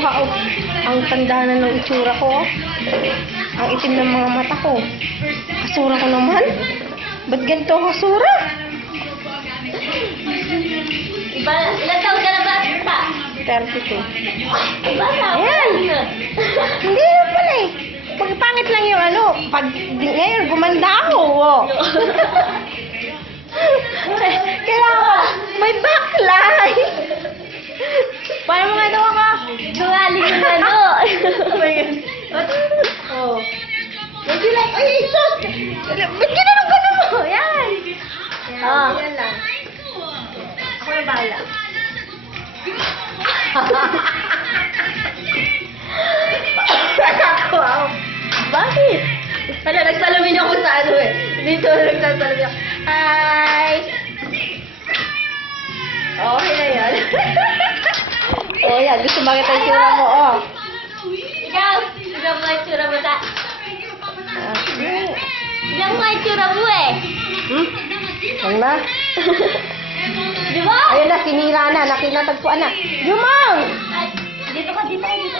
nakuha ko. Ang tanda na ng itsura ko. Ang itim ng mga mata ko. Kasura ko naman. Ba't ganito ang kasura? Ilan taon ka na ba? 32. Bata. Ayan. Hindi yun pala eh. Pagpangit lang yung ano. Pag ngayon, gumanda ako. Oh. Kailangan may backlight. Paano mo nga daw ka? Dumaling yung ano. Oh my God. Oh. Would you like... Ay, sus! Ba't ginanong ka na mo? Yan. Oh. Yan lang. Ako na bahala. Wow. Bakit? Wala, nagsalamin ako sa ano eh. Dito, nagsasalamin ako. Hi! Okay na yan. Oh, yan. Gusto makita yung sura mo, oh. Ikaw. Tignan mo nga yung tsura mo ta. Tignan mo nga yung tsura mo eh. Ano na? Di ba? Ayun na, sinira na. Nakinatagpuan na. Yumang! Ay, dito ka, dito ka, dito.